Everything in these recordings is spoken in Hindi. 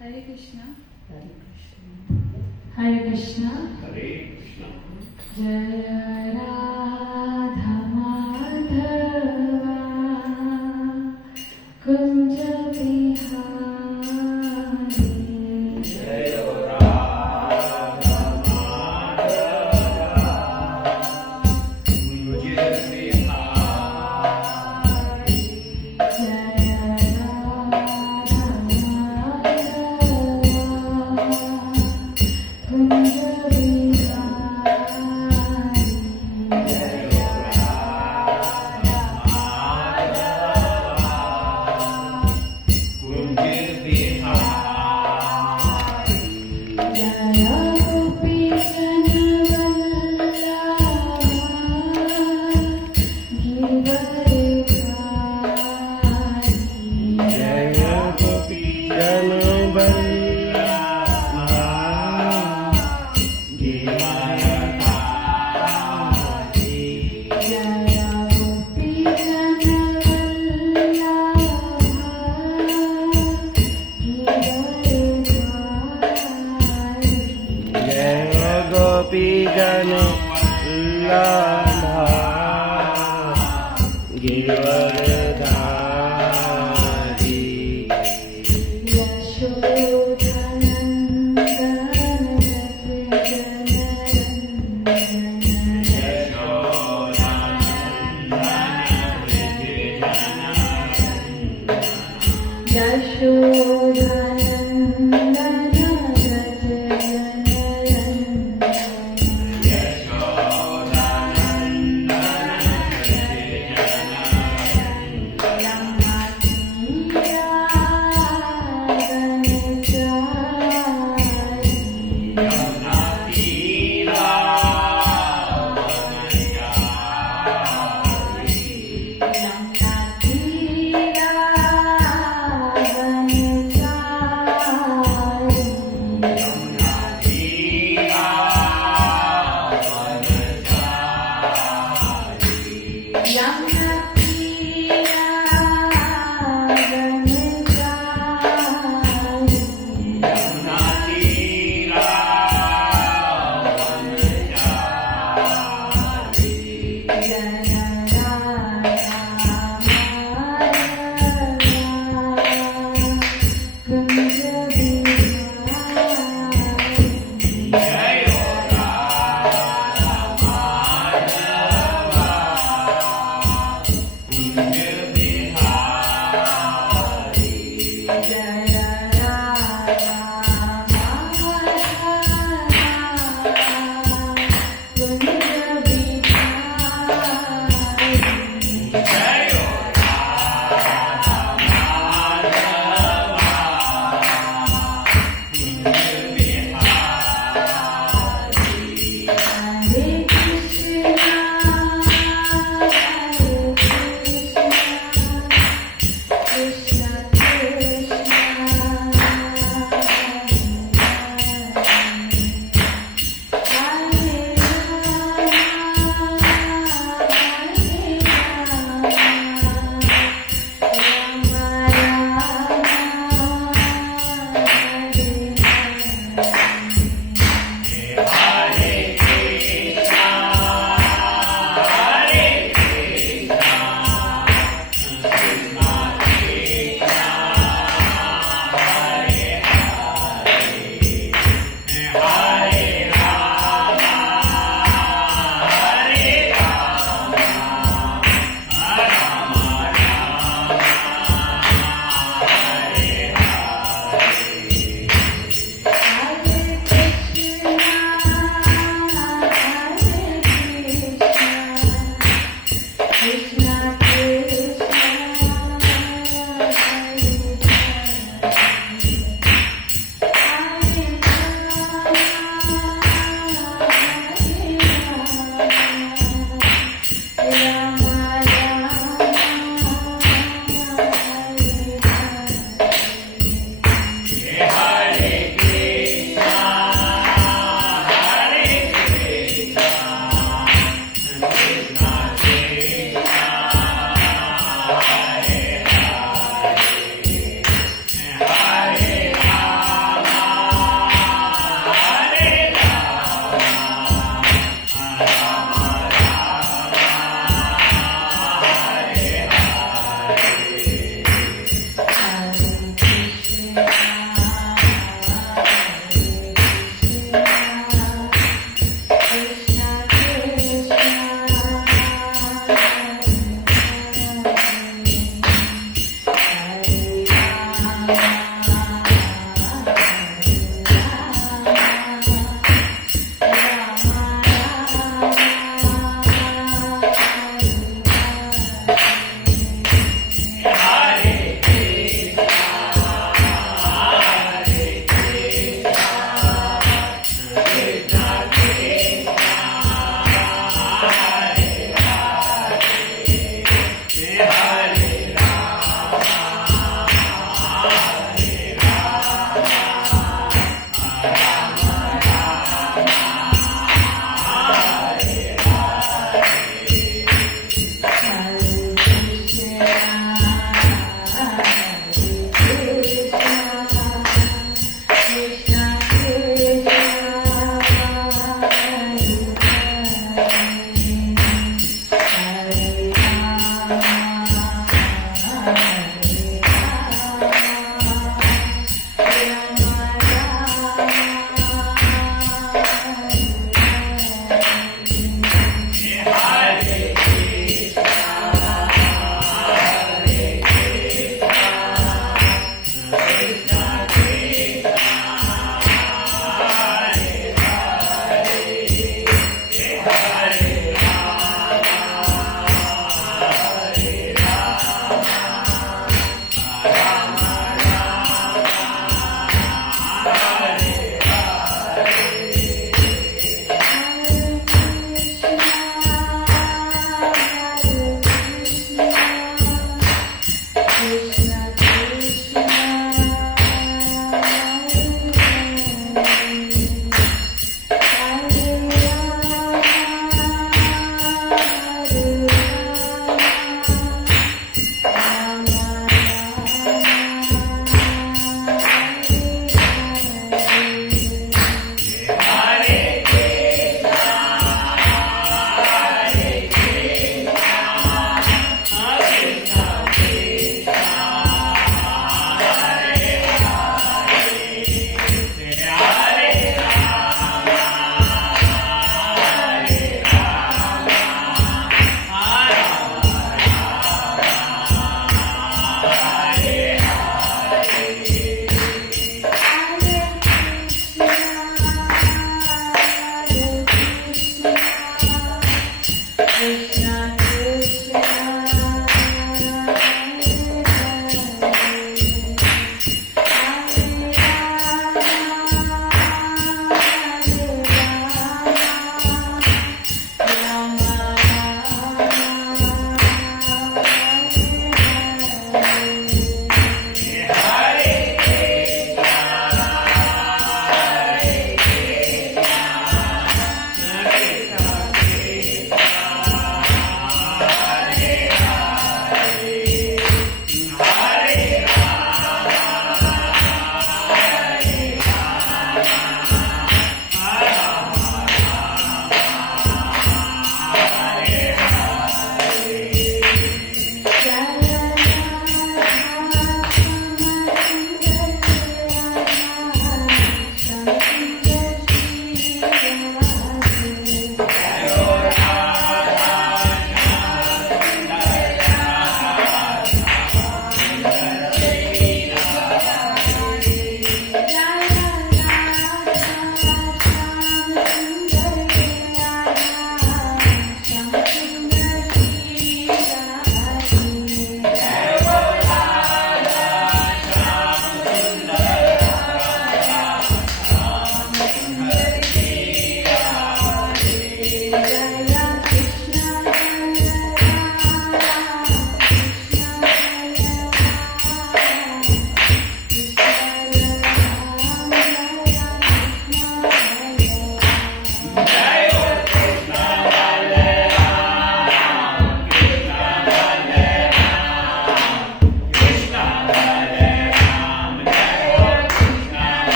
Hare Krishna. Hare Krishna. Hare Krishna. Hare Krishna. Jaya Radha Madhava Kunja Bihari. Jaya Radha Madhava Kunja Bihari. Jaya Radha Madhava Kunja Jana Lala Girdhari Krishna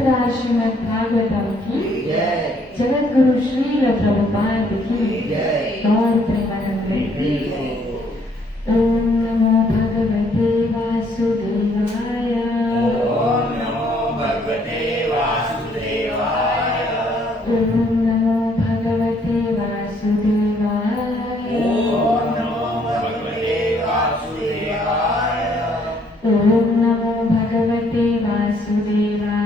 पवित्र श्रीमद् भागवतम की जय। जगत गुरु श्रील प्रभुपाद की जय। गौर प्रेमानंद की ओम नमो भगवते वासुदेवाय। ओम नमो भगवते वासुदेवाय। ओम नमो भगवते वासुदेवाय। ओम नमो भगवते वासुदेवाय। ओम नमो भगवते वासुदेवाय।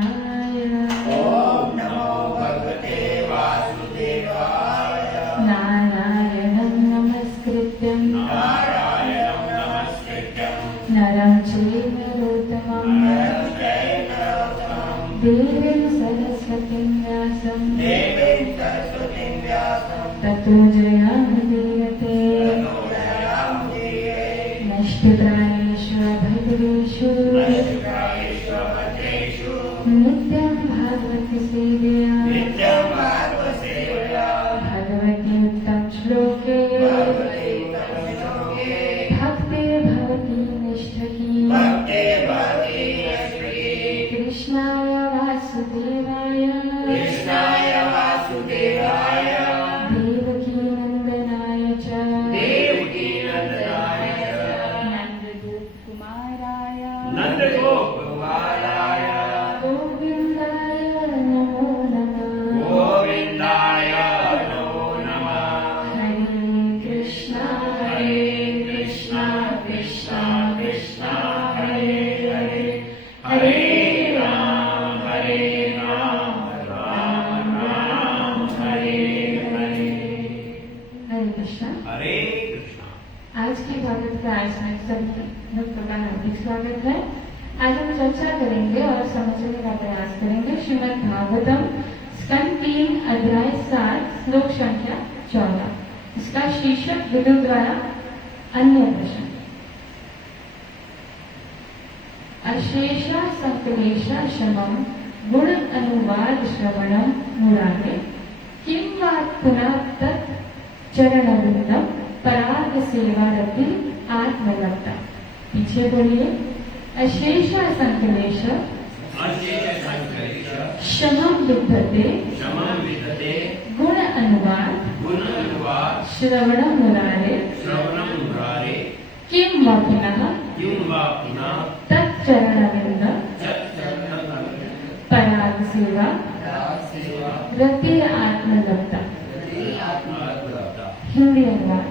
ओम नमो भगवते वासुदेवाय। नारायणं नमस्कृत्यं नारायणं नमस्कृत्यं नरं चैव नरोत्तमं नरं चैव नरोत्तमं देवीं सरस्वतीं व्यासं देवीं सरस्वतीं व्यासं ततो जयामुदीरते। ततो जयामुदीरते। नष्टप्रायेषु अभद्रेषु नष्टप्रायेषु भद्रेषु नित्यं भागवत सेवया नित्यं भागवतसेवया भगवती उत्तम श्लोके भगवते उत्तमश्लोके भक्तिर्भवति निष्ठकी। भक्तिर्भवति निष्ठकी। कृष्णाय वासुदेवाय कृष्णाय वासुदेवाय देवकी नंदनाय च देवकी नंदनाय च नंदगोप कुमाराय नंदगोपकुमाराय गोविंदाय नमो नमः। गोविंदाय नमो नमः। हरे कृष्णा कृष्णा कृष्णा हरे हरे हरे राम राम राम हरे हरे। हरे कृष्णा। हरे कृष्णा। आज की भागवत क्लास में सभी भक्तों का हार्दिक स्वागत है। आज हम चर्चा करेंगे और समझने का प्रयास करेंगे श्रीमद् भागवतम स्कंद 3 अध्याय 7 श्लोक संख्या 14। इसका शीर्षक विदुर द्वारा अन्य प्रश्न। अशेषा संकलेशा शमम गुण अनुवाद श्रवणम मुरारे किं वा पुनः तत् चरणवृंदम पराग सेवा रति आत्मवत्ता। पीछे बोलिए। अशेषा संकलेश अशेष संकलेश शमम विद्यते शमं विदते गुण अनुवाद गुण अनुवाद श्रवणम मुरारे श्रवणं मुरारे किं वा पुनः किं वा पुनः तच्चरणविंद पराग सेवा रति आत्मवत्ता। हिंदी अनुवाद।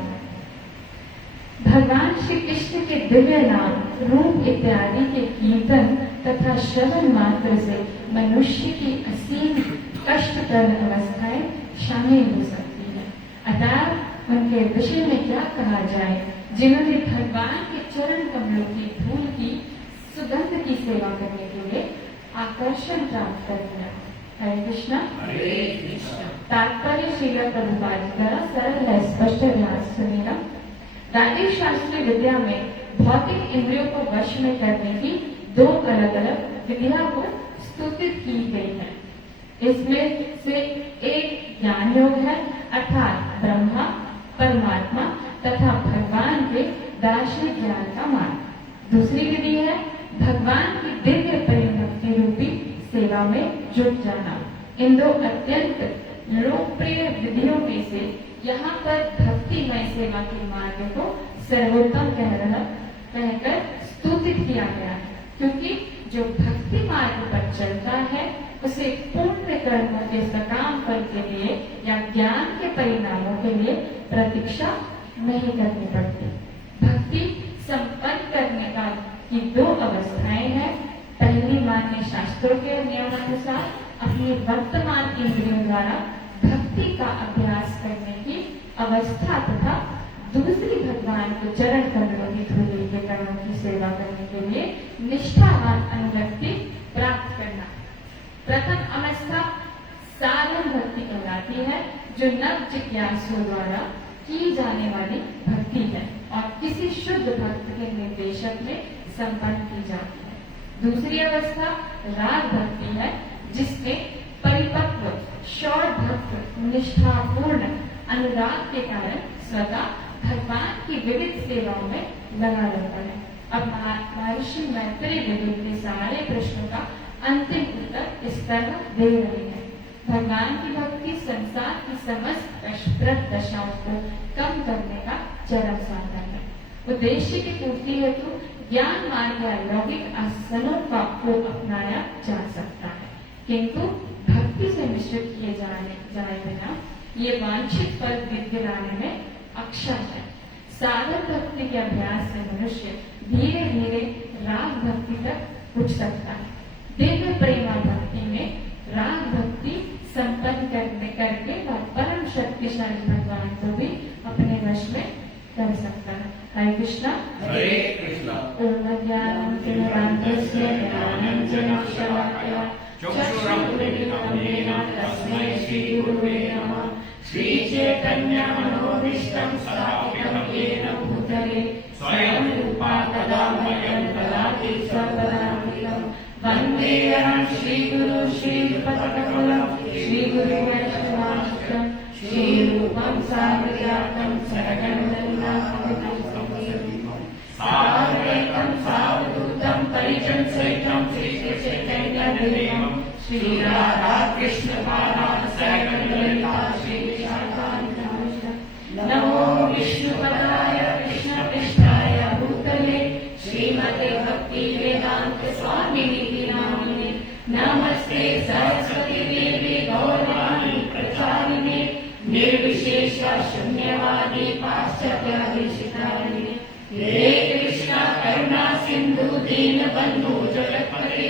भगवान श्री कृष्ण के दिव्य नाम रूप इत्यादि के कीर्तन तथा श्रवण मात्र से मनुष्य की असीम कष्टप्रद अवस्थाएं शामिल हो सकती है। अतः उनके विषय में क्या कहा जाए जिन्होंने भगवान के चरण कमलों की धूल की सुगंध की सेवा करने के लिए आकर्षण प्राप्त कर लिया। हरे कृष्णा। हरे कृष्णा। तात्पर्य श्रील प्रभुपाद जी द्वारा सरल व स्पष्ट व्यास सुनेगा। वैदिक शास्त्रीय विद्या में भौतिक इंद्रियों को वश में करने की 2 अलग अलग विधियां को स्तुतित की गई है। इसमें से एक ज्ञान योग है अर्थात ब्रह्मा परमात्मा तथा भगवान के दार्शनिक ज्ञान का मार्ग। दूसरी विधि है भगवान की दिव्य प्रेम भक्ति रूपी सेवा में जुट जाना। इन 2 अत्यंत लोकप्रिय विधियों में से यहाँ पर भक्तिमय सेवा के मार्ग को सर्वोत्तम कहकर स्तुतित किया गया है, क्योंकि जो भक्ति मार्ग पर चलता है उसे पूर्ण कर्मों के सकाम फल के लिए या ज्ञान के परिणामों के लिए प्रतीक्षा नहीं करनी पड़ती। भक्ति संपन्न करने का की 2 अवस्थाएं हैं। पहली मान्य शास्त्रों के नियमानुसार अपनी वर्तमान इंद्रियों द्वारा भक्ति का अभ्यास करने की अवस्था तथा दूसरी भगवान को चरण कमलों की धूलि के कर्मों की सेवा करने के लिए निष्ठावान अनुरक्ति प्राप्त करना। प्रथम अवस्था साधन भक्ति कहलाती है, जो नव जिज्ञासुओं द्वारा की जाने वाली भक्ति है और किसी शुद्ध भक्त के निर्देशक में संपन्न की जाती है। दूसरी अवस्था राग भक्ति है, जिसमें परिपक्व शौर भक्त निष्ठापूर्ण अनुराग के कारण स्वतः भगवान की विविध सेवाओं में लगा रहता है। अब महर्षि मैत्रेय विदुर के सारे प्रश्नों का अंतिम उत्तर इस इस तरह दे रहे हैं। भगवान की भक्ति संसार की समस्त कष्टप्रद दशाओं को कम करने का चरम साधन है। उद्देश्य की पूर्ति हेतु ज्ञान मार्ग या लौकिक आसनों का को अपनाया जा सकता है, किंतु भक्ति से मिश्रित किए जाए बिना ये वांछित फल दिलाने में अक्षम है। साधन भक्ति के अभ्यास से मनुष्य धीरे धीरे राग भक्ति तक उठ सकता है। दिव्य प्रेमा भक्ति में राग भक्ति संपन्न करके वह परम शक्तिशाली भगवान को भी अपने वश में कर सकता है। हरे कृष्णा। हरे कृष्णा। ओम ज्ञानतिमिरान्धस्य ज्ञानाञ्जनशलाकया चक्षुरुन्मीलितं येन तस्मै श्रीगुरुवे नमः। श्रीचैतन्यमनोभीष्टं स्थापितं येन भूतले स्वयं रूपा तदा मह्यं ददाति स्वपदामृतं। वन्देऽहं श्रीगुरु श्रीयुतपदकमलं श्रीगुरुवैष्णवांशं श्रीरूपं साग्रजातं सहगणरघुनाथान्वितं साद्वैतं सावधूतं परिजन सहितं श्रीचैतन्यदेवं श्रीराधाकृष्णपादान् सहगणललिता श्रीविशाखान्वितं। नमो विष्णुपदाय कृष्णपृष्ठाय भूतले श्रीमते भक्तिवेदान्त स्वामिनिधि नामिने। नमस्ते सरस्वती देवी गौरवाणी प्रचारिणे निर्विशेष शून्यवादी पाश्चात्याधीशितारिणे। हे कृष्णा करुणा सिंधु दीनबंधु जगत्पते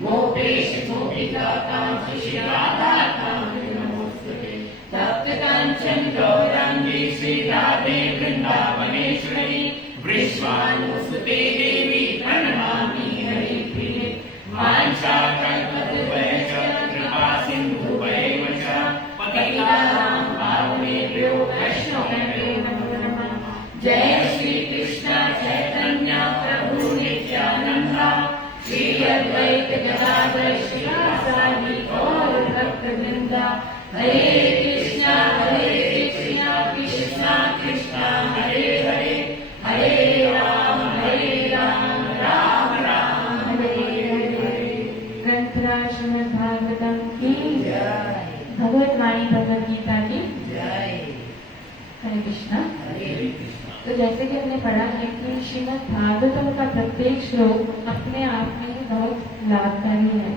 गोपेश गोपिकाकांत श्री राधाकांत नमोस्तुते। तप्त कांचन गौरांगी श्री राधे वृंदावनेश्वरी वृषभानुसुते देवी प्रणमामि हरिप्रिये। वाञ्छाकल्पतरुभ्यश्च कृपा सिन्धुभ्यैव च पतितानां पावनेभ्यो वैष्णवेभ्यो नमो नमः। जय श्री कृष्ण चैतन्य प्रभु नित्यानंद श्री अद्वैत गदाधर श्रीवासादि गौर भक्तवृंद। हरे कृष्णा कृष्णा कृष्णा हरे हरे हरे राम राम राम हरे हरे। ग्रंथराज श्रीमद् भागवतम की जय। भगवत वाणी भगवद गीता की जय। हरे कृष्णा। तो जैसे कि हमने पढ़ा है कि श्रीमद् भागवतम का प्रत्येक श्लोक अपने आप में ही बहुत लाभकारी है।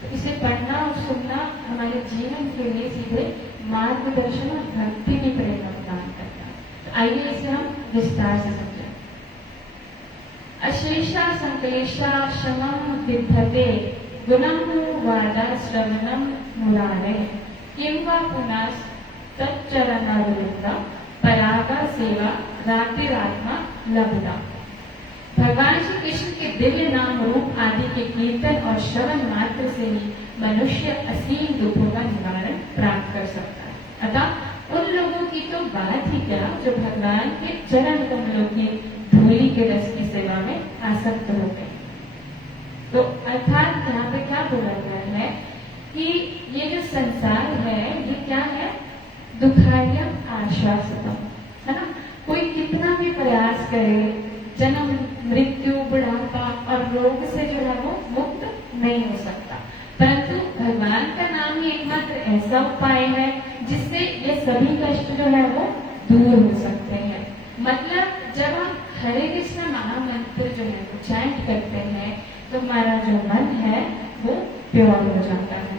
तो इसे पढ़ना और सुनना हमारे जीवन के लिए सीधे मार्गदर्शन और भक्ति की प्रेरणा प्रदान करता है। तो आइए इसे हम विस्तार से समझें। अशेषा संक्लेशा शमं विद्यते गुणं वादा श्रवणं मुरारे किं वा पुनस् तच्चरणारविन्द परागा सेवा रातिरात्मा लब्धा। भगवान श्री कृष्ण के दिव्य नाम रूप आदि के कीर्तन और श्रवण मात्र से ही मनुष्य असीम दुखों का निवारण प्राप्त कर सकता है। अतः उन लोगों की तो बात ही क्या जो भगवान के चरण कमलों की धूलि के रस की सेवा में आसक्त हो गए। तो अर्थात यहाँ पे क्या बोला गया है कि ये जो संसार है ये क्या है, दुखार्यम आश्वासितम, है ना। कोई कितना भी प्रयास करे जन्म मृत्यु बुढ़ापा और रोग से जो है वो मुक्त नहीं हो सकता, परंतु भगवान का नाम ही एकमात्र ऐसा उपाय है जिससे ये सभी कष्ट जो है वो दूर हो सकते हैं। मतलब जब हम हरे कृष्ण महामंत्र जो है वो चैंट करते हैं तो हमारा जो मन है वो प्योर हो जाता है।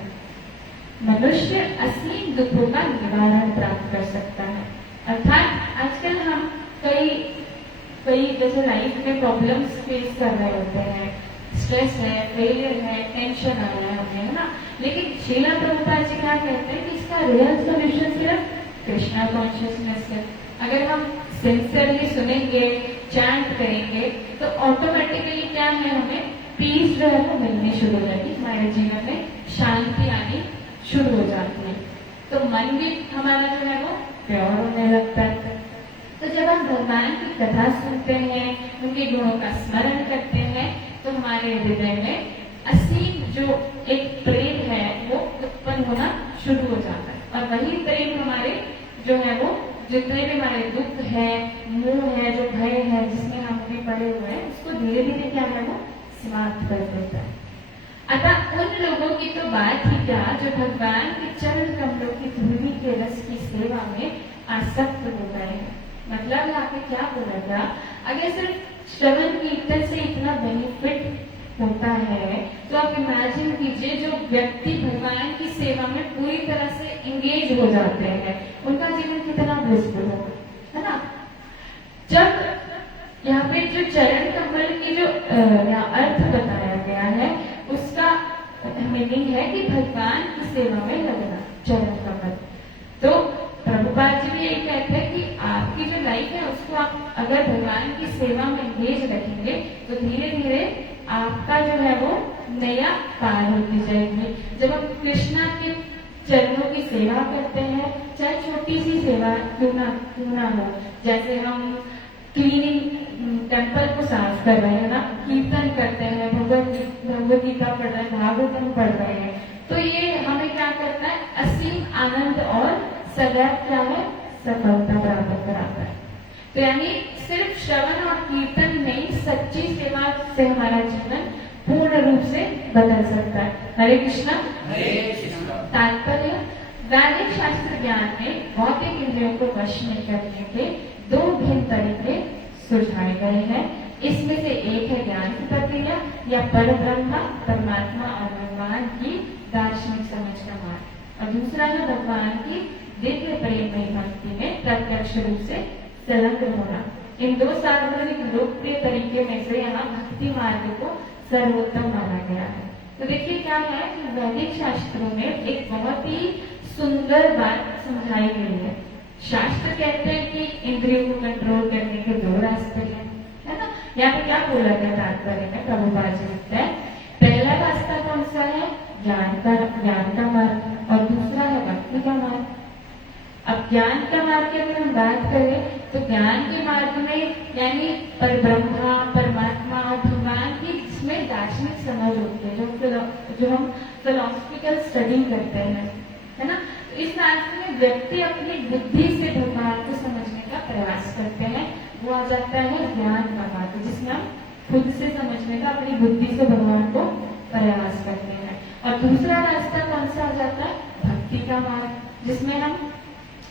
मनुष्य असीम दुखों का निवारण प्राप्त कर सकता है। अर्थात आजकल हम कई जैसे लाइफ में प्रॉब्लम्स फेस कर रहे होते हैं, स्ट्रेस है, फेलियर है, टेंशन आ रहा है हमें, है ना। लेकिन श्रीला प्रभुपाद जी क्या कहते हैं कि इसका रियल सोल्यूशन सिर्फ कृष्णा कॉन्शियसनेस है। अगर हम सिंसियरली सुनेंगे, चैंट करेंगे तो ऑटोमेटिकली क्या है, हमें पीस जो है वो मिलनी शुरू हो जाती है, हमारे जीवन में शांति आनी शुरू हो जाती है। तो मन भी हमारा जो है वो प्योर होने लगता है। तो जब हम भगवान की कथा सुनते हैं, उनके गुणों का स्मरण करते हैं तो हमारे हृदय में असीम जो एक प्रेम है वो उत्पन्न होना शुरू हो जाता है। और वही प्रेम हमारे जो है वो जितने भी हमारे दुख है, मोह है, जो भय है जिसमें हम भी पड़े हुए हैं, उसको धीरे धीरे क्या है वो समाप्त कर देता है। अतः उन लोगों की तो बात ही क्या, जो भगवान के चरण कमलों की धूलि के रस की सेवा में आसक्त हो गए हैं। मतलब यहाँ पे क्या बोला गया, अगर सिर्फ श्रवण कीर्तन से इतना बेनिफिट होता है तो आप इमेजिन कीजिए जो व्यक्ति भगवान की सेवा में पूरी तरह से इंगेज हो जाते हैं, उनका जीवन कितना ब्लिसफुल होगा, है ना। जब यहाँ पे जो चरण कमल की जो यहाँ अर्थ बताया गया है, उसका मीनिंग है कि भगवान की सेवा में लगना, चरण कमल। तो प्रभुपाद जी भी यही कहते हैं कि आपकी जो लाइफ है उसको आप अगर भगवान की सेवा में एंगेज रखेंगे तो धीरे धीरे आपका जो है वो नया पार होती जाएगी। जब हम कृष्णा के चरणों की सेवा करते हैं, चाहे छोटी सी सेवा क्यों ना हो, जैसे हम क्लीनिंग टेम्पल को साफ कर रहे हैं ना, कीर्तन करते हैं, भगवत गीता पढ़ रहे हैं, भागवतम पढ़ रहे हैं, तो ये हमें क्या करता है, असीम आनंद और सदैव क्या है, सफलता प्राप्त कराता है। तो यानी सिर्फ श्रवण और कीर्तन नहीं, सच्ची सेवा से हमारा जीवन पूर्ण रूप से बदल सकता है। हरे कृष्णा। तात्पर्य, वैदिक शास्त्र ज्ञान में भौतिक इंद्रियों को वश में करने के दो भिन्न तरीके सुझाए गए हैं। इसमें से एक है ज्ञान की प्रक्रिया या परब्रह्म परमात्मा और भगवान की दार्शनिक समझ का मार्ग, और दूसरा है भगवान की दिव्य प्रेममयी भक्ति में प्रत्यक्ष रूप से संलग्न होना। इन दो सार्वजनिक लोकप्रिय तरीके में से यहाँ भक्ति मार्ग को सर्वोत्तम माना गया है। तो देखिए क्या है कि वैदिक शास्त्रों में एक बहुत ही सुंदर बात समझाई गई है। शास्त्र कहते हैं कि इंद्रियों को कंट्रोल करने के दो रास्ते हैं, है ना। यहाँ पे क्या बोला गया तात्पर्य में, प्रभुपाद जी लिखते हैं, पहला रास्ता कौन सा है, ज्ञान का मार्ग, और दूसरा है भक्ति का मार्ग। अब ज्ञान का मार्ग की अगर हम बात करें तो ज्ञान के मार्ग में यानी परब्रह्मा परमात्मा और भगवान की जिसमें दार्शनिक समझ होती है, जो हम फिलोसफिकल स्टडी करते हैं, है ना। तो इस रास्ते में व्यक्ति अपनी बुद्धि से भगवान को समझने का प्रयास करते हैं, वो आ जाता है ज्ञान का मार्ग, जिसमें हम खुद से समझने का अपनी बुद्धि से भगवान को प्रयास करते हैं। और दूसरा रास्ता कौन सा आ जाता है, भक्ति का मार्ग, जिसमें हम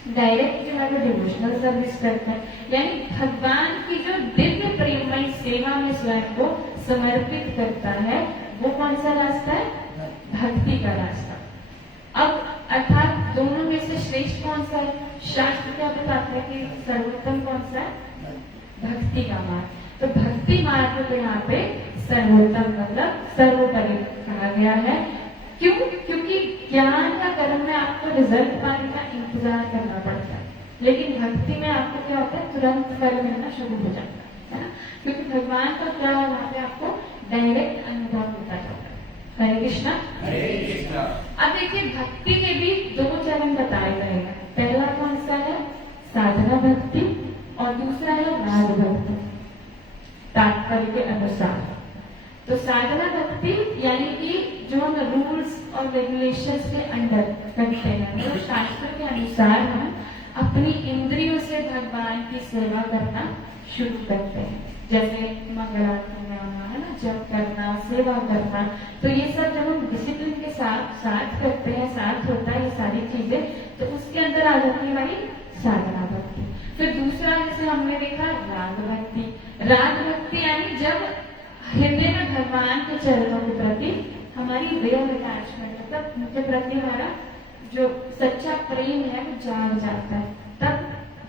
डायरेक्ट जो है वो डिवोशनल सर्विस करते हैं, यानी भगवान की जो दिव्य प्रेममयी सेवा में स्वयं को समर्पित करता है, वो कौन सा रास्ता है, भक्ति का रास्ता। अब अर्थात दोनों में से श्रेष्ठ कौन सा है, शास्त्र क्या बताते हैं कि सर्वोत्तम कौन सा है, भक्ति का मार्ग। तो भक्ति मार्ग को यहाँ पे सर्वोत्तम मतलब सर्वोपरि कहा गया है। क्यों? क्योंकि ज्ञान या कर्म में आपको रिजल्ट पाने का इंतजार करना पड़ता है, लेकिन भक्ति में आपको क्या होता है, तुरंत फल मिलना शुरू हो जाता है ना, क्योंकि भगवान का क्या है, वहाँ पे आपको डायरेक्ट अनुभव होता जाता है। हरे कृष्णा। अब देखिए भक्ति के भी दो चरण बताए गए हैं। पहला कौन सा है, साधना भक्ति, और दूसरा है राग भक्ति तात्पर्य के अनुसार। तो साधना भक्ति यानी कि जो हम रूल्स और रेगुलेशंस के अंडर करते हैं, तो शास्त्र के अनुसार हम अपनी इंद्रियों से भगवान की सेवा करना शुरू करते हैं, जैसे मंगलारती गाना, है ना, जप करना, सेवा करना। तो ये सब जब हम डिसिप्लिन के साथ करते हैं, साथ होता है ये सारी चीजें, तो उसके अंदर आ जाती है हमारी साधना भक्ति। फिर दूसरा जैसे हमने देखा राग भक्ति। राग भक्ति यानी जब हृदय में भगवान के चरणों के प्रति हमारी रियल अटैचमेंट, मतलब उनके प्रति हमारा जो सच्चा प्रेम है वो जाग जाता है, तब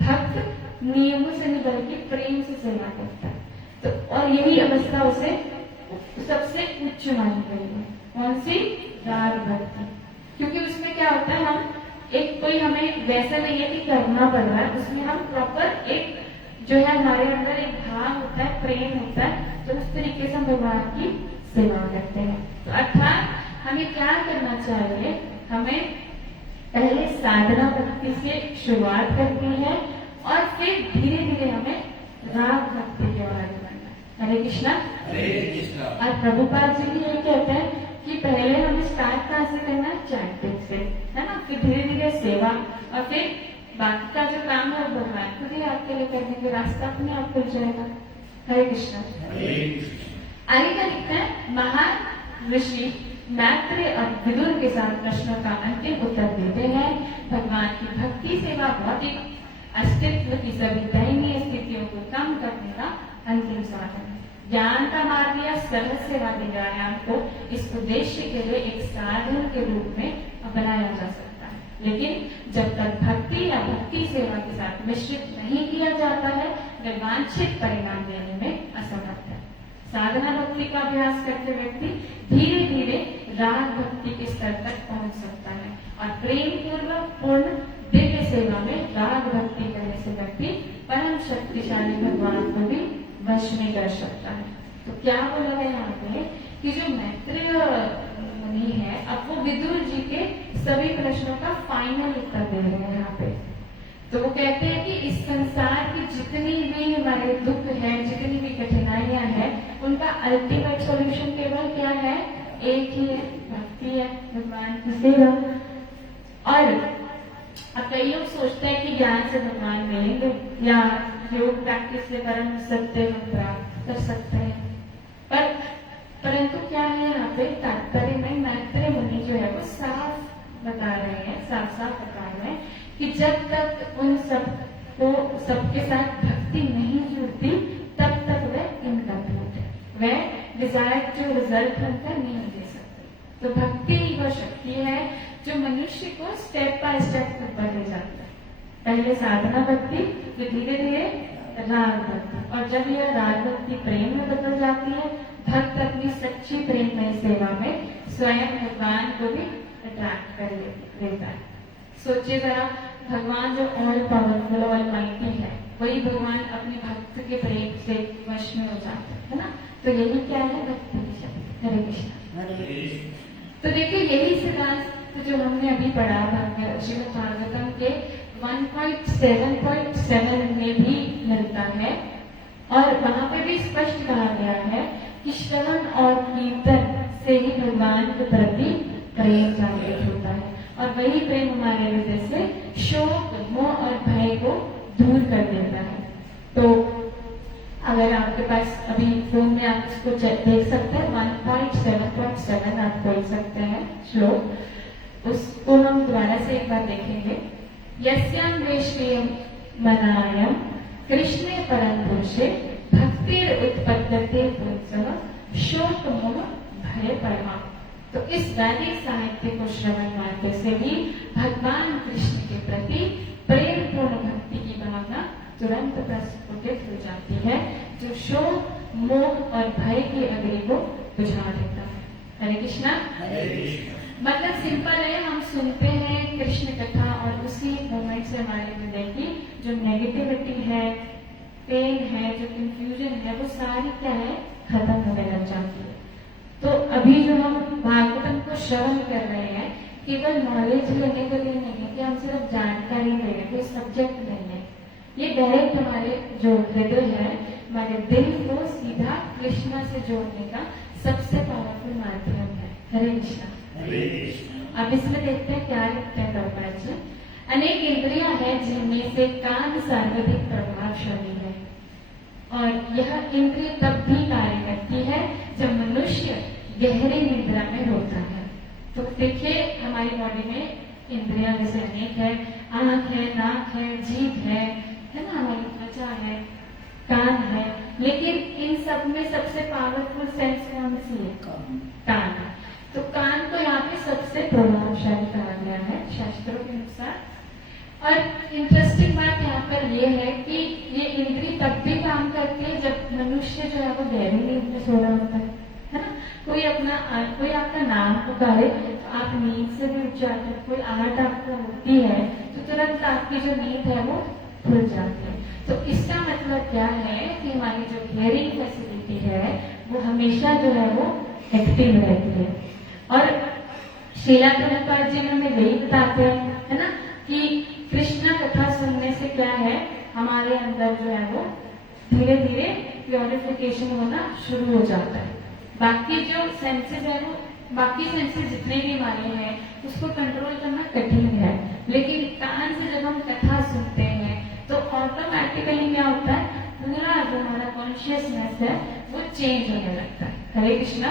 भक्त नियमों से नहीं बल्कि प्रेम से सेवा करता है। तो और यही अवस्था उसे सबसे उच्च मानी गई है, कौन सी, राग भक्ति। क्योंकि उसमें क्या होता है, हम एक कोई हमें वैसा नहीं है कि करना पड़ रहा है, उसमें हम प्रॉपर एक जो है हमारे अंदर एक भाव होता है, प्रेम होता है, तो उस तरीके से हम भगवान की सेवा करते हैं। तो अर्थात हमें क्या करना चाहिए, हमें पहले साधना भक्ति से शुरुआत करनी है और फिर धीरे धीरे हमें राग भक्ति के बारे में बनना। हरे कृष्णा। और प्रभुपाद जी भी यही कहते हैं कि पहले हमें स्टार्ट कहाँ से करना है, चैंटिंग से, है ना, फिर धीरे धीरे सेवा, और फिर बाकी का जो काम है भगवान खुद ही आपके लिए करने के रास्ता अपने आप खुल जाएगा। हरे कृष्णा। आगे क्या लिखते हैं, महान ऋषि मैत्रेय और विदुर के साथ प्रश्नों का अंतिम उत्तर देते हैं। भगवान की भक्ति सेवा भौतिक अस्तित्व की सभी दयनीय स्थितियों को कम करने का अंतिम साधन है। ज्ञान का मार्ग या सरल सेवादी व्यायाम को इस उद्देश्य के लिए एक साधन के रूप में अपनाया जा सकता है, लेकिन जब तक भक्ति या भक्ति सेवा के साथ मिश्रित नहीं किया जाता है, वह वांछित परिणाम देने में असमर्थ है। साधना भक्ति का अभ्यास करते व्यक्ति धीरे धीरे राग भक्ति के स्तर तक पहुंच सकता है और प्रेम पूर्वक पूर्ण दिव्य सेवा में राग भक्ति करने से व्यक्ति परम शक्तिशाली भगवान को भी वश में कर सकता है। तो क्या बोला है यहाँ पे कि जो मैत्रेय मुनि है, अब वो विदुर जी के सभी प्रश्नों का फाइनल उत्तर दे रहे हैं यहाँ पे। तो वो कहते हैं कि इस संसार की जितनी भी हमारे दुख है, जितनी भी कठिनाइयां हैं, उनका अल्टीमेट सॉल्यूशन केवल क्या है? एक ही है, भक्ति है, भगवान की सेवा। और अब कई लोग सोचते हैं कि ज्ञान से भगवान मिलेंगे या योग प्रैक्टिस से परम सत्य हम प्राप्त कर सकते हैं, परंतु क्या है यहाँ पे तात्पर्य में मैत्रेय मुनि जो है वो साफ बता रहे हैं, साफ साफ बता रहे हैं कि जब तक उन सबके साथ भक्ति नहीं जुड़ती, तब तक वह इनकम्प्लीट है, वह डिजायर्ड जो रिजल्ट बनता है नहीं दे सकते। तो भक्ति ही वो शक्ति है जो मनुष्य को स्टेप बाय स्टेप ऊपर ले जाता है। पहले साधना भक्ति, फिर धीरे धीरे राग भक्ति, और जब यह राग भक्ति प्रेम में बदल जाती है, भक्त अपनी सच्ची प्रेममय सेवा में स्वयं भगवान को भी अट्रैक्ट कर लेता है। सोचिए जरा, भगवान जो ऑल पावरफुल ऑल माइटी है, वही भगवान अपने भक्त के प्रेम से वश में हो जाते है ना। तो यही क्या है? भक्ति की शक्ति। हरे कृष्ण। तो देखिए, यही सिद्धांत जो हमने अभी पढ़ा श्रीमद् भागवतम के 1.7.7 में भी मिलता है, और वहां पे भी स्पष्ट कहा गया है कि श्रवण और कीर्तन से ही भगवान के प्रति प्रेम जागृत होता है, और वही प्रेम हमारे हृदय से शोक, मोह और भय को दूर कर देता है। तो अगर आपके पास अभी फोन में आप इसको देख सकते हैं, 1.7.7 आप बोल सकते हैं श्लोक, उसको हम दोबारा से एक बार देखेंगे। यस्यान्वेष्टियं मनायं कृष्णे परम पुरुषे भक्तिर उत्पद्यते पुंसः शोक मोह भय परमा। तो इस वैदिक साहित्य को श्रवण मार्ग से भी भगवान कृष्ण के प्रति प्रेम पूर्ण भक्ति की भावना तुरंत प्रस्फुटित हो जाती है, जो शोक, मोह और भय की अग्नि को बुझा देता है। हरे कृष्णा। मतलब सिंपल है, हम सुनते हैं कृष्ण कथा और उसी मोमेंट से हमारे हृदय की जो नेगेटिविटी है, पेन है, जो कंफ्यूजन है, वो सारी क्या है? खत्म होने लग जाती है। तो अभी जो हम भागवतम को श्रवण कर रहे हैं, केवल नॉलेज लेने के लिए नहीं है कि हम सिर्फ जानकारी ले रहे हैं, कोई सब्जेक्ट नहीं है। ये डायरेक्ट हमारे जो हृदय है, हमारे दिल को सीधा कृष्णा से जोड़ने का सबसे पावरफुल माध्यम है। हरे कृष्णा। अब इसमें देखते हैं क्या लिखते हैं प्रभुपाद जी। अनेक इंद्रियां हैं जिनमें से कान सर्वाधिक प्रभावशाली है, और यह इंद्रिय तब भी कार्य करती है जब मनुष्य गहरी निद्रा में होता है। तो देखिए, हमारी बॉडी में इंद्रियां जैसे अनेक है, आंख है, नाक है, जीभ है ना, हमारी त्वचा है, कान है, लेकिन इन सब में सबसे पावरफुल सेंस कौन सी है? कान। तो कान को यहाँ पे सबसे प्रभावशाली कहा गया है शास्त्रों के अनुसार। और इंटरेस्टिंग बात यहाँ पर ये है कि ये इंद्रिय तब भी काम करती है जब मनुष्य जो है वो गहरी नींद में सो रहा होता है ना। कोई आपका नाम पुकारे तो आप नींद से भी उठ जाते हैं, कोई आहट आपको होती है तो तुरंत आपकी जो नींद है वो खुल जाती है। तो इसका मतलब क्या है कि हमारी जो हियरिंग फैसिलिटी है वो हमेशा जो है वो एक्टिव रहती है। और शीला प्रभुपाद जी हमें यही बताते हैं, है ना, कि कृष्णा कथा सुनने से क्या है, हमारे अंदर जो है वो धीरे धीरे प्योरिफिकेशन होना शुरू हो जाता है। बाकी जो सेंसेस है वो, बाकी सेंसेस जितने भी हमारे हैं उसको कंट्रोल करना कठिन है, लेकिन कान से जब हम कथा सुनते हैं तो ऑटोमेटिकली क्या होता है, पूरा जो हमारा कॉन्शियसनेस है वो चेंज होने लगता है। हरे कृष्णा।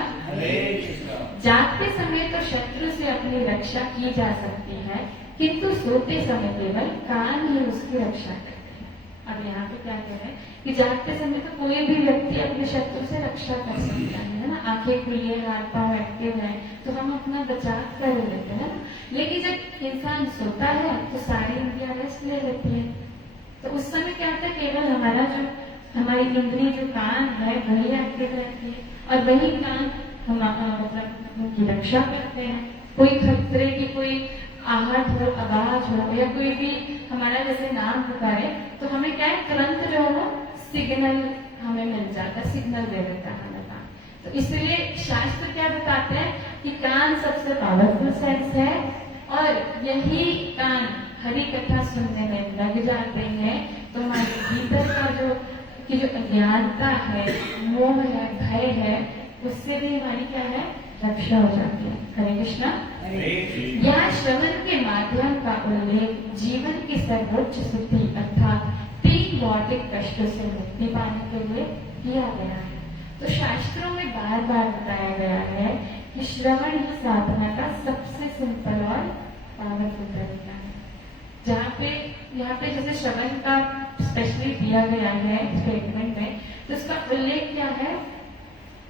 जागते समय तो शत्रु से अपनी रक्षा की जा सकती है, किंतु सोते समय केवल कान ही उसकी रक्षा करते हैं। अब यहाँ पे क्या कह रहे हैं कि जागते समय तो कोई भी व्यक्ति अपने शत्रु से रक्षा कर सकता है ना, आंखें खुली है, हाथ पांव एक्टिव है, तो हम अपना बचाव कर लेते हैं ना। लेकिन जब इंसान सोता है तो सारी इंद्रियां रेस्ट ले लेती है, तो उस समय क्या होता है, केवल हमारी इंद्रिय जो कान है वही एक्टिव रहती है, और वही कान मतलब उनकी रक्षा करते हैं। कोई खतरे की कोई आहट हो, आवाज हो, या कोई भी हमारा जैसे नाम पुकारे तो हमें क्या है, तुरंत जो है सिग्नल हमें मिल जाता है, सिग्नल दे देता है हमें कान। तो इसलिए शास्त्र क्या बताते हैं कि कान सबसे पावरफुल सेंस है, और यही कान हरि कथा सुनने में लग जाते हैं तो हमारे भीतर का जो अज्ञानता है, मोह है, भय है, उससे भी हमारी क्या है, रक्षा हो जाती है। हरे कृष्णा। यह श्रवण के माध्यम का उल्लेख जीवन की सर्वोच्च सिद्धि अर्थात 3 भौतिक कष्टों से मुक्ति पाने के लिए किया गया है। तो शास्त्रों में बार बार बताया गया है कि श्रवण ही साधना का सबसे सिंपल और पावरफुल तरीका है। यहाँ पे जैसे श्रवण का स्पेशली दिया गया है स्टेटमेंट में, तो उसका उल्लेख क्या है,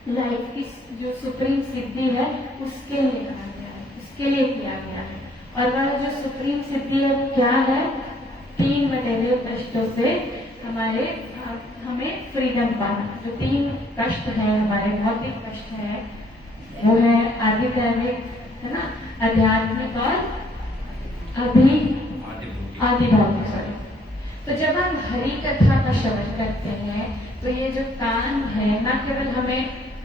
लाइफ की जो सुप्रीम सिद्धि है उसके लिए कहा गया है, उसके लिए किया गया है। और वह जो सुप्रीम सिद्धि है वो क्या है, 3 मटेरियल कष्टों से हमें फ्रीडम पाना। जो 3 कष्ट है हमारे, भौतिक कष्ट है, वो है आधिदैविक, है ना, आध्यात्मिक और आदि भौतिक। सॉरी। तो जब हम हरि कथा का श्रवण करते हैं तो ये जो कान है न केवल हमें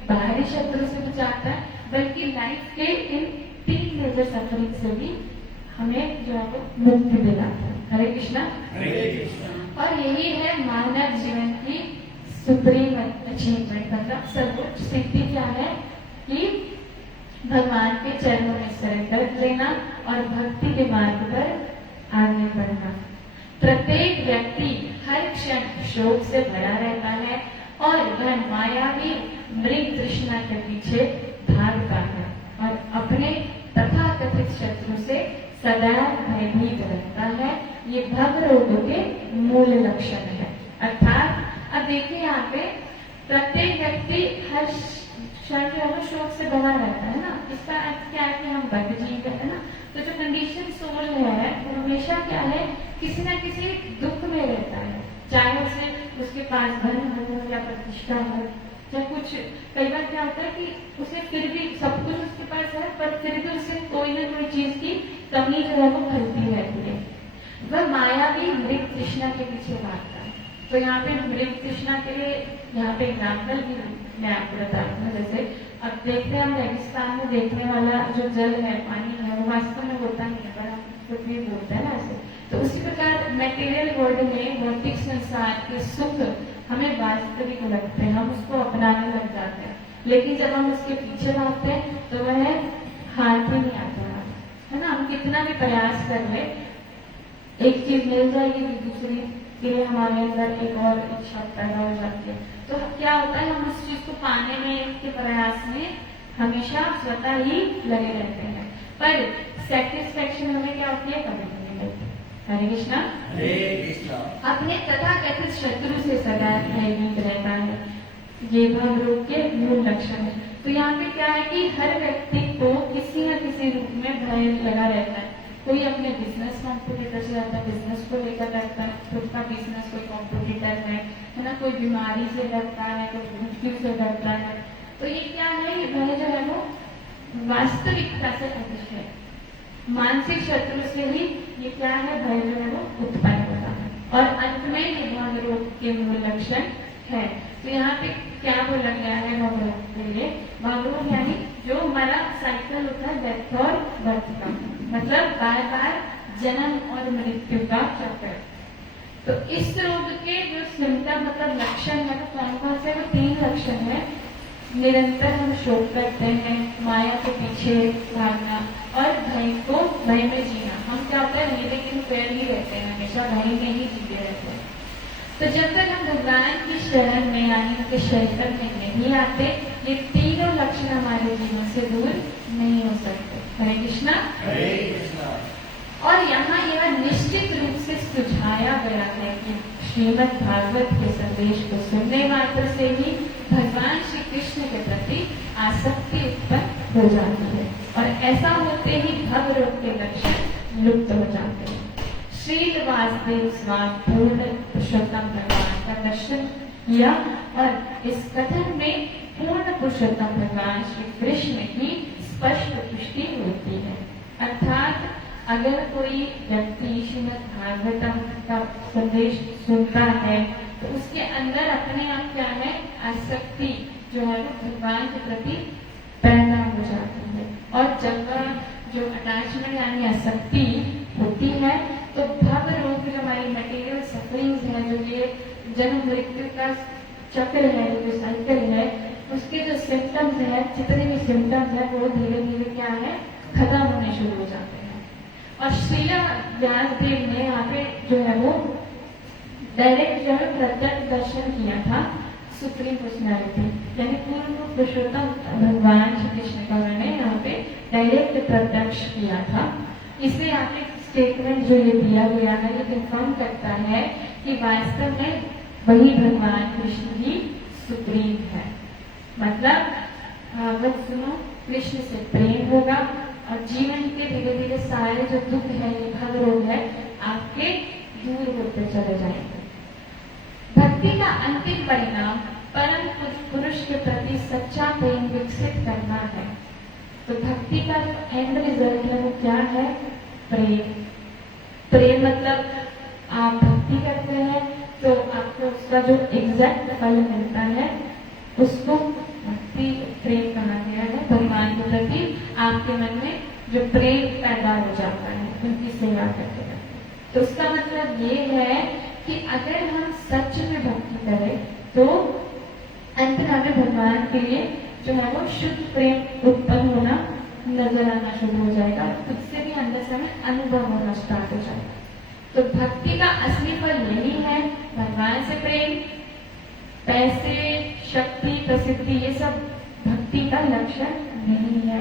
बाहरी शत्रु से बचाता है, बल्कि लाइफ के इन 3 मेजर सफरिंग से भी हमें जो है वो मुक्ति दिलाता है। हरे कृष्णा। और यही है मानव जीवन की सुप्रीम अचीवमेंट, मतलब सर्वोच्च सिद्धि क्या है कि भगवान के चरणों में सरेंडर लेना और भक्ति के मार्ग पर आगे बढ़ना। प्रत्येक व्यक्ति हर क्षण शोक से भरा रहता है और वह मायावी मृग तृष्णा के पीछे भागता है और अपने तथाकथित शत्रु से सदैव भयभीत रहता है। ये भव रोगों के मूल लक्षण है। अर्थात अब देखिए यहाँ पे प्रत्येक व्यक्ति हर क्षण जो है शोक से भरा रहता है ना। इसका अर्थ क्या है कि हम बद्ध जीव है ना, तो जो कंडीशन सोल है वो हमेशा क्या है, किसी न किसी दुख में रहता है, चाहे उसे उसके पास धन हो या प्रतिष्ठा हो, चाहे कुछ। कई बार क्या होता है कि उसे फिर भी सब कुछ उसके पास है पर फिर भी उसे कोई ना कोई चीज की कमी जो है वो खलती रहती है। वह मायावी मृग तृष्णा के पीछे भागता है। तो यहाँ पे मृग तृष्णा के लिए यहाँ पे एग्जाम्पल भी मैं आपको बताती हूँ। जैसे अब देखते हैं हम रेगिस्तान में देखने वाला जो जल है, पानी है, वो वास्तव में होता नहीं है, पर हम पृथ्वी बोलते हैं ना ऐसे। तो उसी प्रकार मटेरियल वर्ल्ड में भौतिक संसार के सुख हमें वास्तविक लगते हैं, हम उसको अपनाने लग जाते हैं। लेकिन जब हम उसके पीछे भागते हैं तो वह हाथ ही नहीं आता है ना। हम कितना भी प्रयास कर ले, एक चीज मिल जाएगी तो दूसरी के लिए हमारे अंदर एक और इच्छा पैदा हो जाती है। तो क्या होता है, हम उस चीज को पाने में के प्रयास में हमेशा स्वतः ही लगे रहते हैं, पर सेटिस्फेक्शन हमें क्या होती है, कभी नहीं मिलती। हरे कृष्णा। अपने तथाकथित शत्रु से सदैव भयभीत रहता है, ये भव रोग के मूल लक्षण है। तो यहाँ पे क्या है कि हर व्यक्ति को किसी न किसी रूप में भय लगा रहता है। कोई अपने बिजनेस कॉम्पिटिटर से रहता है, बिजनेस को लेकर रहता है, खुद का बिजनेस कोई कॉम्पिटिटर है ना, कोई बीमारी से डरता है, कोई मृत्यु से डरता है। तो ये क्या है, ये भय जो है वो वास्तविकता से अधिक है। मानसिक शत्रु से ही ये क्या है, भय जो है वो उत्पन्न होता है और अंत में ये भव रोग के मूल लक्षण है। तो यहाँ पे क्या बोला गया है भव रोग के लिए, भव रोग यानी जो हमारा साइकिल होता है डेथ और बर्थ का, मतलब बार बार जन्म और मृत्यु का चक्कर। तो इस रोग के जो सिम्टम मतलब लक्षण है तो कौन कौन से, वो 3 लक्षण है। निरंतर हम शोक करते हैं, माया के पीछे भागना और भय में जीना। हम क्या होता है, लेकिन फेयर ही रहते हैं, हमेशा भय में ही जीते रहते हैं। तो जब तक हम भगवान की शरण में यानी उनके शरण में नहीं आते ये तीनों लक्षण हमारे जीवन से दूर नहीं हो सकते। हरे कृष्णा। हरे कृष्णा। और यहाँ यह निश्चित रूप से सुझाया गया है कि श्रीमद् भागवत के संदेश को सुनने मात्र से ही भगवान श्री कृष्ण के प्रति आसक्ति उत्पन्न हो जाती है और ऐसा होते ही भव रोग के लक्षण लुप्त हो जाते हैं। श्री वासुदेव स्वामी पूर्ण पुरुषोत्तम भगवान का दर्शन किया और इस कथन में पूर्ण पुरुषोत्तम भगवान श्री कृष्ण की स्पष्ट पुष्टि होती है। अर्थात अगर कोई व्यक्ति श्रीमद् भागवतम का संदेश सुनता है तो उसके अंदर अपने आप क्या है, आसक्ति जो है वो भगवान के प्रति पैदा हो जाती है। और जब जो अटैचमेंट यानी आसक्ति होती है तो भव रोग जो हमारी मटेरियल सफरिंग्स है, जो ये जन्म मृत्यु का चक्र है, जो साइकिल है, उसके जो सिम्टम्स है, जितने भी सिम्टम्स है वो धीरे धीरे क्या है, खत्म होने शुरू हो जाते हैं। और श्री व्यासदेव ने यहाँ पे जो है वो डायरेक्ट जो है प्रत्यक्ष दर्शन किया था सुप्रीम पर्सनैलिटी यानी पूर्ण पुरुषोत्तम भगवान श्री कृष्ण का उन्होंने यहाँ पे डायरेक्ट प्रत्यक्ष किया था। इससे यहाँ पे स्टेटमेंट जो ये दिया गया है ये कंफर्म करता है कि वास्तव में वही भगवान कृष्ण ही सुप्रीम है। मतलब सुनो, कृष्ण से प्रेम होगा और जीवन के धीरे धीरे सारे जो दुख है, ये भव रोग है, आपके दूर होते चले जाएंगे। भक्ति का अंतिम परिणाम परम पुरुष के प्रति सच्चा प्रेम विकसित करना है। तो भक्ति का जो एंड रिजल्ट है वो क्या है, प्रेम। प्रेम मतलब आप भक्ति करते हैं तो आपको उसका जो एग्जैक्ट फल मिलता है उसको भक्ति प्रेम कहा गया है। भगवान के प्रति आपके मन में जो प्रेम पैदा हो जाता है उनकी सेवा करते हैं। तो उसका मतलब ये है कि अगर हम सच में भक्ति करें तो अंत में हमें भगवान के लिए जो है वो शुद्ध प्रेम उत्पन्न होना नजर आना शुरू हो जाएगा, खुद से भी अंदर से हमें अनुभव होना स्टार्ट हो जाएगा। तो भक्ति का असली फल यही है, भगवान से प्रेम। पैसे, शक्ति, प्रसिद्धि ये सब भक्ति का लक्षण नहीं है।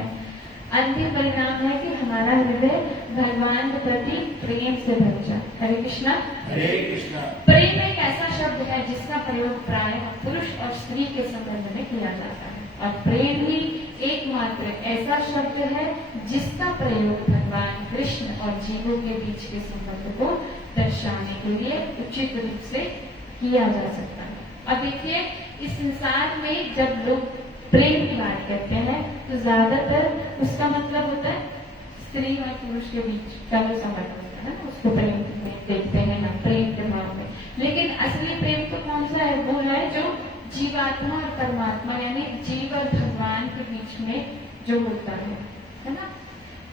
अंतिम परिणाम है कि हमारा हृदय भगवान के प्रति प्रेम से भर जाए। हरे कृष्णा। हरे कृष्णा। प्रेम एक ऐसा शब्द है जिसका प्रयोग प्रायः पुरुष और स्त्री के संबंध में किया जाता है और प्रेम ही एकमात्र ऐसा शब्द है जिसका प्रयोग भगवान कृष्ण और जीवों के बीच के संबंध को दर्शाने के लिए उचित रूप से किया जा सकता है। और देखिए, इस संसार में जब लोग प्रेम की बात करते हैं तो ज्यादातर उसका मतलब होता है स्त्री और पुरुष के बीच का जो संबंध होता है ना, उसको प्रेम देखते हैं हम, प्रेम के भाव में। लेकिन असली प्रेम तो कौन सा है, वो है जो जीवात्मा और परमात्मा यानी जीव और भगवान के बीच में जो होता है ना।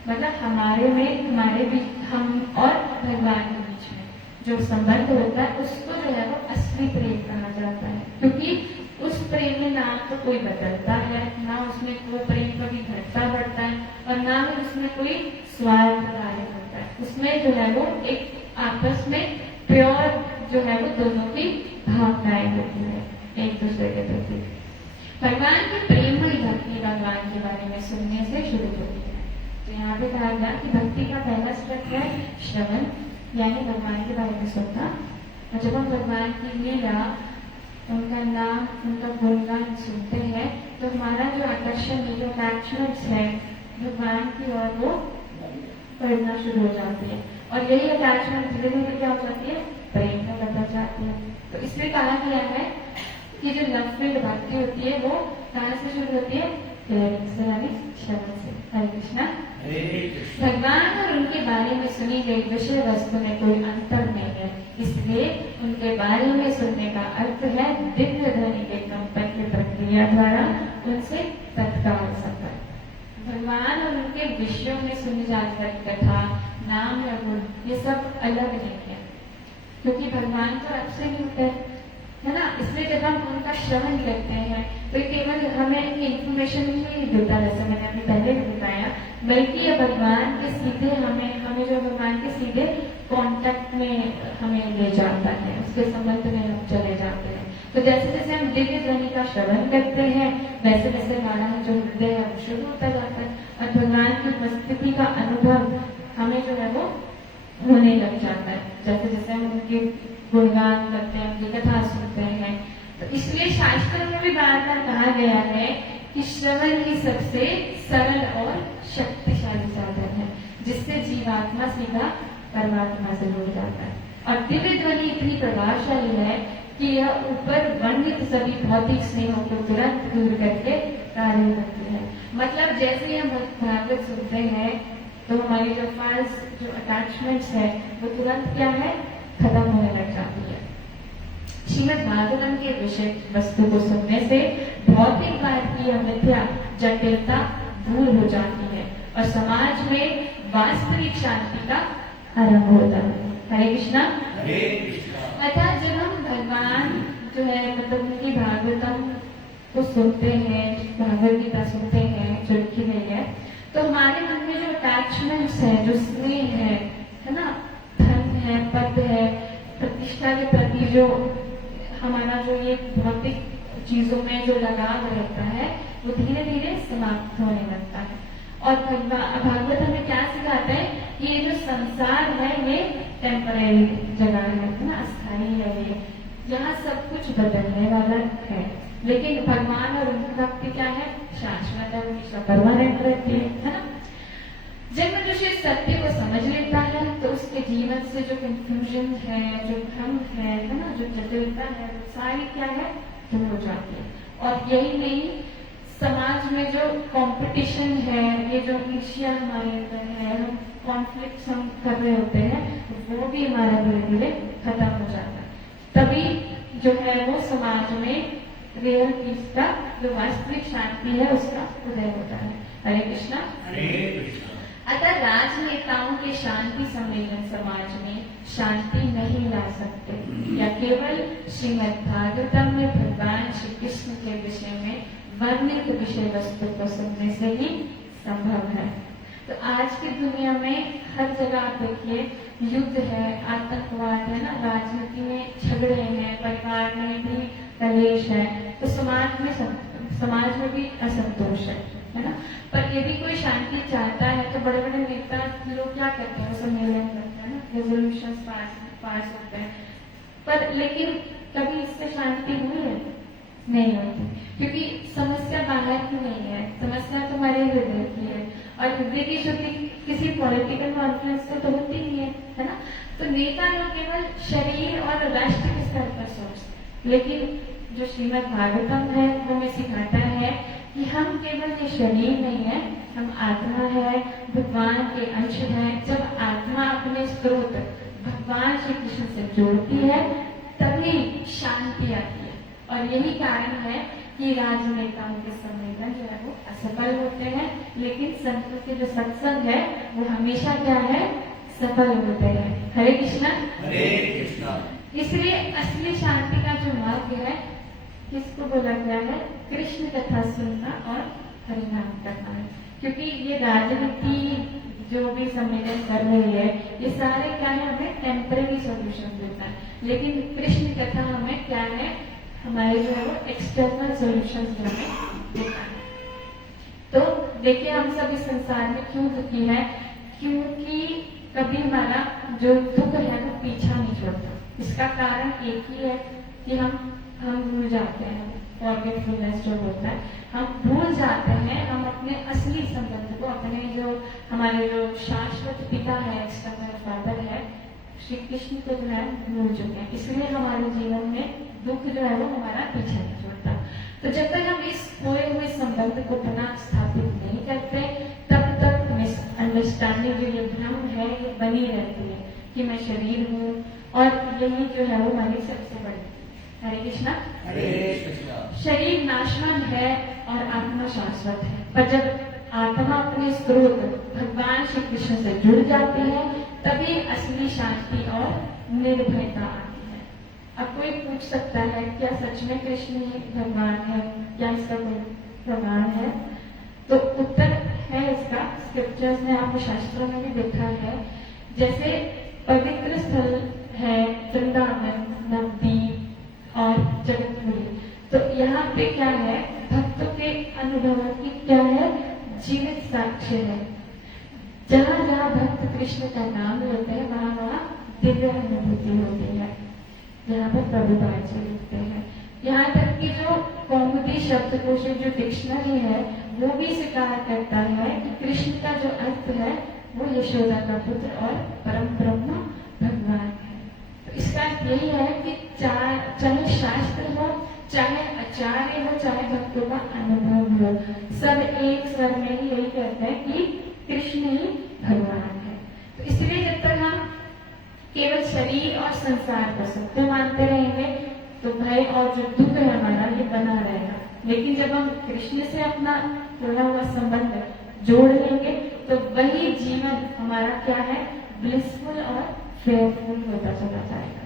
मतलब हमारे बीच, हम और भगवान के बीच में जो संबंध होता है उसको जो है वो असली प्रेम कहा जाता है। क्योंकि उस प्रेम में ना तो कोई बदलता है, ना उसमें वो प्रेम कभी घटता बढ़ता है और ना ही उसमें कोई स्वार्थ कार्य होता है। उसमें जो है वो एक आपस में प्योर जो है वो दोनों की भावनाएं होती है एक दूसरे के प्रति। भगवान की प्रेममयी भक्ति भगवान के बारे में सुनने से शुरू होती है। तो यहाँ पे कहा गया कि भक्ति का पहला स्टेप है श्रवण, यानी भगवान के बारे में सुनना। और जब हम भगवान की लीला, उनका नाम, उनका गुणगान सुनते हैं तो हमारा जो आकर्षण है, जो अटैचमेंट्स है भगवान की ओर, वो बढ़ना शुरू हो जाती है। और यही अटैचमेंट धीरे धीरे क्या हो जाती है, प्रेम में बदल जाती है। तो इसलिए कहा गया है कि जो लव फील्ड भक्ति होती है वो कहाँ से शुरू होती है, यानी श्रवण से। हरे कृष्णा। भगवान और उनके बारे में सुनी गई विषय वस्तु में कोई अंतर नहीं है, इसलिए उनके बारे में सुनने का अर्थ है दिव्य ध्वनि के कंपन की प्रक्रिया द्वारा उनसे तत्काल संपर्क। भगवान और उनके विषयों में सुनी जाने वाली कथा, नाम या गुण ये सब अलग नहीं है, क्योंकि भगवान तो एब्सोल्यूट है ना। इसलिए जब हम उनका श्रवण करते हैं तो केवल हमें इंफॉर्मेशन नहीं देता, जैसे मैंने अभी पहले भी बताया, बल्कि ये भगवान के सीधे हमें जो भगवान के सीधे कांटेक्ट में हमें ले जाता है, उसके संबंध में हम चले जाते हैं। तो जैसे जैसे हम दिव्य ध्वनि का श्रवण करते हैं वैसे वैसे हमारा जो हृदय है वो शुरू होता जाता है और भगवान की उपस्थिति का अनुभव हमें जो है वो होने लग जाता है। जैसे जैसे हम उनके गुणगान करते हैं, उनकी कथा सुनते हैं। तो इसलिए शास्त्रों में भी बार बार कहा गया है कि श्रवण ही सबसे सरल और शक्तिशाली साधन है जिससे जीवात्मा सीधा परमात्मा से जुड़ जाता है। और दिव्य ध्वनि इतनी प्रभावशाली है कि यह ऊपर वर्णित सभी भौतिक स्नेहों को तुरंत दूर करके कार्य करती है। मतलब जैसे ही हम भागवत सुनते हैं तो हमारी जो फाल्स जो अटैचमेंट्स है वो तुरंत क्या है खत्म होने लग जाती है। श्रीमद् भागवतम के विषय वस्तु को सुनने से भौतिक मार्ग की मिथ्या जटिलता दूर हो जाती है और समाज में वास्तविक शांति का आरंभ होता है। हरे कृष्णा। हरे कृष्णा। अतः जब हम भगवान जो है मतलब उनकी भागवतम को सुनते हैं, भागवत गीता सुनते हैं जो लिखी गई है, तो हमारे मन में जो अटैचमेंट्स है, जो स्नेह है ना, धन है, पद है, प्रतिष्ठा के प्रति जो हमारा जो ये भौतिक चीजों में जो लगाव रहता है वो धीरे धीरे समाप्त होने लगता है। और भागवत हमें क्या सिखाता है कि ये जो संसार है ये टेम्परेरी जगह है ना, अस्थायी है, ये यहाँ सब कुछ बदलने वाला है। लेकिन भगवान और उनकी भक्ति क्या है, शाश्वत है, उनकी परमानेंट रहती है ना। जब मनुष्य सत्य को समझ लेता है तो उसके जीवन से जो कंफ्यूजन है, जो भ्रम है ना, जो जटिलता है, वो सारी क्या है दूर हो जाती है। और यही नहीं, समाज में जो कंपटीशन है, ये जो ईर्ष्या हमारे अंदर है, हम कॉन्फ्लिक्ट हम कर रहे होते हैं, वो भी हमारा धीरे धीरे खत्म हो जाता है। तभी जो है वो समाज में रियल पीस का जो वास्तविक शांति है उसका उदय होता है। हरे कृष्णा। हरे कृष्णा। अतः राजनेताओं के शांति सम्मेलन समाज में शांति नहीं ला सकते या केवल श्रीमद् भागवतम में भगवान श्री कृष्ण के विषय में वर्णित विषय वस्तु को सुनने से ही संभव है। तो आज की दुनिया में हर जगह आप देखिए युद्ध है, आतंकवाद है ना, राजनीति में झगड़े हैं, परिवार में भी कलेश है, तो समाज में भी असंतोष है ना। पर यदि कोई शांति चाहता है तो बड़े बड़े नेता लोग क्या करते हैं, सम्मेलन करते हैं ना, रेजोल्यूशन पास होते हैं, पर लेकिन कभी इससे शांति हुई है? नहीं होती, क्योंकि समस्या बाहर की नहीं है, समस्या तुम्हारे हृदय की है। और हृदय की शुद्धि किसी पॉलिटिकल कॉन्फ्रेंस से तो होती नहीं है ना। तो नेता लोग केवल शरीर और राष्ट्र के स्तर पर सोचते, लेकिन जो श्रीमद् भागवतम है वो हमें सिखाता है कि हम केवल ये शरीर नहीं है, हम आत्मा है, भगवान के अंश है। जब आत्मा अपने स्रोत भगवान श्री कृष्ण से जोड़ती है तभी शांति आती है। और यही कारण है कि राजनेताओं के सम्मेलन जो है वो असफल होते हैं, लेकिन संतों के जो सत्संग है वो हमेशा क्या है, सफल होते हैं। हरे कृष्णा। हरे कृष्णा। इसलिए असली शांति का जो मार्ग है किसको बोला गया है, कृष्ण कथा सुनना और हरिनाम करना है। क्योंकि ये राजनीति जो भी सम्मेलन कर रही है ये सारे क्या है, हमें टेम्परेरी सॉल्यूशन देता है, लेकिन कृष्ण कथा हमें क्या है, हमारे जो है वो एक्सटर्नल सॉल्यूशन हमें देता है। तो देखिए हम सब इस संसार में क्यों दुखी है, क्योंकि कभी हमारा जो दुख है वो पीछा नहीं छोड़ता। इसका कारण एक ही है कि हम भूल जाते हैं, फॉरगेटफुलनेस जो होता है, हम भूल जाते हैं, हम अपने असली संबंध को, अपने जो हमारे जो शाश्वत पिता है, एक्सटर्नल फादर है, श्री कृष्ण को जो है भूल चुके हैं। इसलिए हमारे जीवन में दुख जो है वो हमारा पीछा नहीं छोड़ता। तो जब तक हम इस खोए हुए संबंध को पुनः स्थापित नहीं करते तब तक मिसअंडरस्टैंडिंग जो ये भ्रम है ये बनी रहती है कि मैं शरीर हूँ, और यही जो है वो हमारी सबसे बड़ी। हरे कृष्णा। हरे कृष्णा। शरीर नाशवान है और आत्मा शाश्वत है, पर जब आत्मा अपने स्रोत भगवान श्री कृष्ण से जुड़ जाती है तभी असली शांति और निर्भयता आती है। अब कोई पूछ सकता है क्या सच में कृष्ण ही भगवान है, क्या इसका कोई प्रमाण है? तो उत्तर है इसका, स्क्रिप्चर्स में आपको शास्त्रों में भी देखा है। जैसे पवित्र स्थल है वृंदावन, नवद्वीप, और जगतपुरी। तो यहाँ पे क्या है, भक्तों के अनुभवों की क्या है, जीवित साक्ष्य है। जहाँ जहाँ भक्त कृष्ण का नाम लेते हैं वहाँ वहाँ दिव्य अनुभूति होती है। यहाँ पर प्रभुपाद जी लिखते हैं, यहाँ तक कि जो कौमुदी शब्दकोश जो डिक्शनरी है वो भी स्वीकार करता है कि कृष्ण का जो अर्थ है वो यशोदा का पुत्र और परम ब्रह्म भगवान है। तो इसका अर्थ यही है कि चाहे शास्त्र हो, चाहे आचार्य हो, चाहे भक्तों का अनुभव हो, सब एक स्वर में ही यही कहते हैं कि कृष्ण ही भगवान है। तो इसलिए जब तक हम केवल शरीर और संसार को सत्य मानते रहेंगे तो भय और जो दुख है हमारा ये बना रहेगा। लेकिन जब हम कृष्ण से अपना जुड़ा हुआ संबंध जोड़ लेंगे तो वही जीवन हमारा क्या है, ब्लिसफुल और फेयरफुल होता चला जाएगा।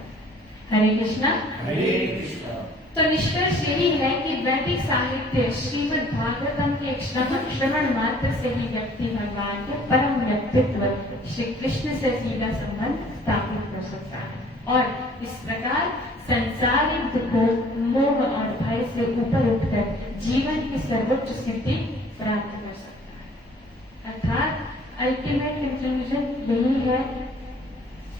हरे कृष्णा। हरे कृष्णा। तो निष्कर्ष यही है कि वैदिक साहित्य श्रीमद् भागवतम के श्रवण मात्र से ही व्यक्ति भगवान के परम व्यक्तित्व श्री कृष्ण से सीधा संबंध स्थापित कर सकता है और इस प्रकार संसारिक दुखों, मोह और भय से ऊपर उठकर जीवन की सर्वोच्च सिद्धि प्राप्त कर सकता है। अर्थात अल्टीमेट कंक्लूजन यही है,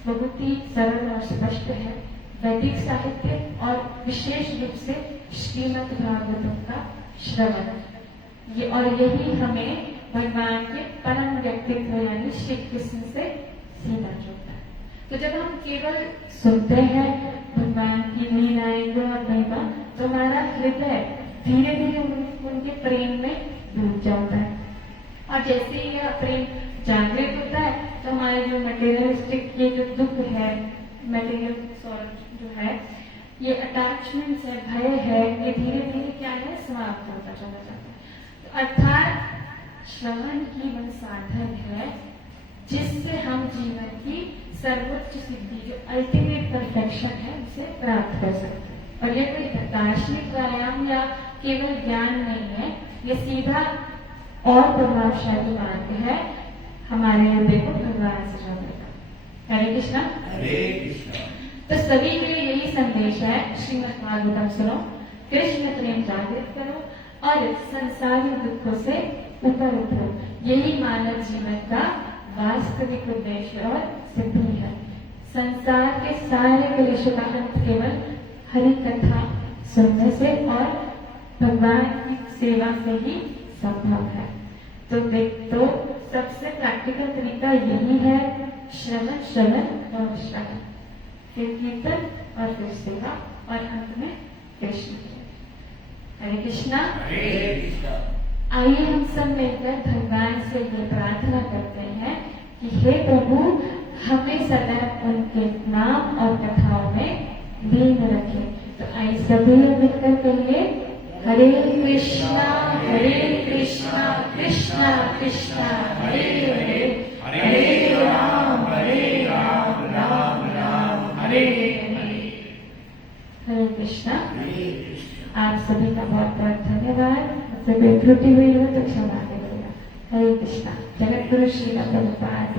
बहुत ही सरल और स्पष्ट है। वैदिक साहित्य और विशेष रूप से श्रीमद् भागवतम का श्रवण और यही हमें भगवान के परम व्यक्तित्व यानी श्री कृष्ण से सीधा जोड़ता है। तो जब हम केवल सुनते हैं भगवान की लीलाएं और महिमा तो हमारा हृदय धीरे धीरे उनके प्रेम में डूब जाता है और जैसे ही यह प्रेम जागृत होता है तो हमारे जो मटेरियलिस्टिक ये जो दुख है, मटेरियल जो है, ये अटैचमेंट्स है, भय है, ये धीरे धीरे क्या है, समाप्त होता चला जाता है। तो अर्थात श्रवण ही वह साधन है जिससे हम जीवन की सर्वोच्च सिद्धि जो अल्टीमेट परफेक्शन है उसे प्राप्त कर सकते हैं। और ये कोई दार्शनिक व्यायाम या केवल ज्ञान नहीं है, ये सीधा और प्रभावशाली मार्ग है हमारे हृदय को भगवान से जोड़ने का। हरे कृष्णा। हरे कृष्णा। तो सभी के लिए यही संदेश है, श्रीमद् भागवतम सुनो, कृष्ण प्रेम जागृत करो और संसारी दुखों से ऊपर उठो। यही मानव जीवन का वास्तविक उद्देश्य और सिद्धि है। संसार के सारे क्लेशों का अंत केवल हरि कथा सुनने से और भगवान की सेवा से ही संभव है। तो सबसे प्रैक्टिकल तरीका यही है, श्रवण श्रवण और श्रवण, फिर कीर्तन और फिर सेवा और अंत में कृष्ण। हरे कृष्णा। हरे कृष्णा। आइए हम सब मिलकर भगवान से ये प्रार्थना करते हैं कि हे प्रभु, हमें सदैव उनके नाम और कथाओं में लीन रखें। तो आइए सभी मिलकर कहिए, हरे कृष्णा कृष्णा कृष्णा हरे हरे, हरे राम राम राम हरे हरे। हरे कृष्णा। आप सभी का बहुत बहुत धन्यवाद। मुझसे कोई त्रुटि हुई हो तो क्षमा करिएगा। हरे कृष्णा। जगत गुरु श्री प्रभुपाद